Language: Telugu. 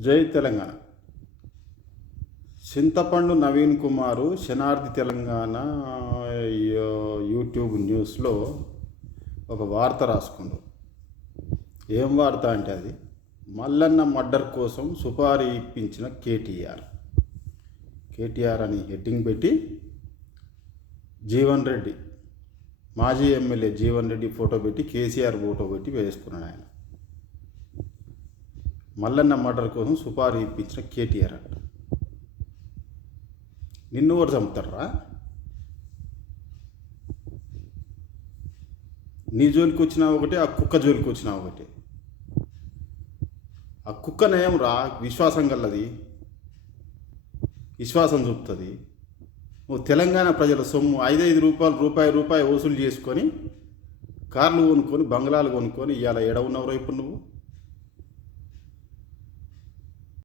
జై తెలంగాణ. చింతపండు నవీన్ కుమారు శనార్థి తెలంగాణ యూట్యూబ్ న్యూస్లో ఒక వార్త రాసుకుండు. ఏం వార్త అంటే అది? మల్లన్న మర్డర్ కోసం సుపారీ ఇప్పించిన కేటీఆర్. కేటీఆర్ అని హెడ్డింగ్ పెట్టి జీవన్ రెడ్డి మాజీ ఎమ్మెల్యే జీవన్ రెడ్డి ఫోటో పెట్టి కేసీఆర్ ఫోటో పెట్టి వేసుకున్నాడు ఆయన. మల్లన్న మర్డర్ కోసం సుపారీ ఇప్పించిన కేటీఆర్ అంట. నిన్ను ఎవరు చంపుతారా నీ జోలికి వచ్చినా ఒకటి ఆ కుక్క జోలికి వచ్చినా ఒకటి. ఆ కుక్క నయం రా విశ్వాసం గల్లది విశ్వాసం చూపుతుంది. నువ్వు తెలంగాణ ప్రజల సొమ్ము ఐదైదు రూపాయలు రూపాయి రూపాయి వసూలు చేసుకొని కార్లు కొనుక్కొని బంగ్లాలు కొనుక్కొని ఇవాళ ఎడ ఉన్నావు ఇప్పుడు నువ్వు?